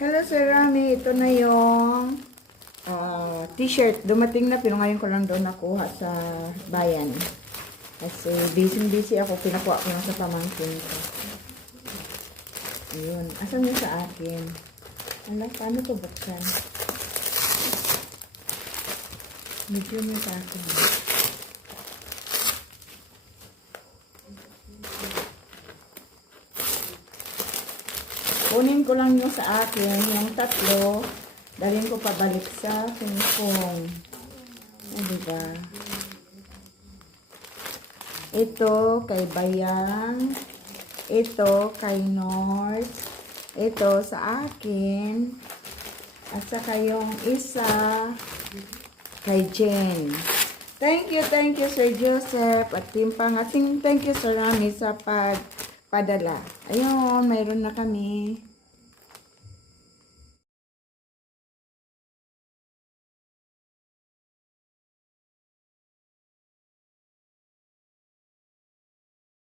Hello, Sir Rami. Ito na yung ah, t-shirt. Dumating na, pero ngayon ko lang doon nakuha sa bayan. Kasi busy-busy ako. Pinakuha ko na sa pamangkin ko. Ayun. Asan yung sa akin? Ala, paano ko buksan? Medyo mo sa akin. Kunin ko lang yung sa akin, yung tatlo. Dalhin ko pabalik sa Hong Kong. O, diba? Ito kay Bayang. Ito kay North. Ito sa akin. At saka yung isa kay Jen. Thank you, thank you, Sir Joseph. At Team Pangating, thank you, Sir Rami, sa pagpadala. Ayun, mayroon na kami.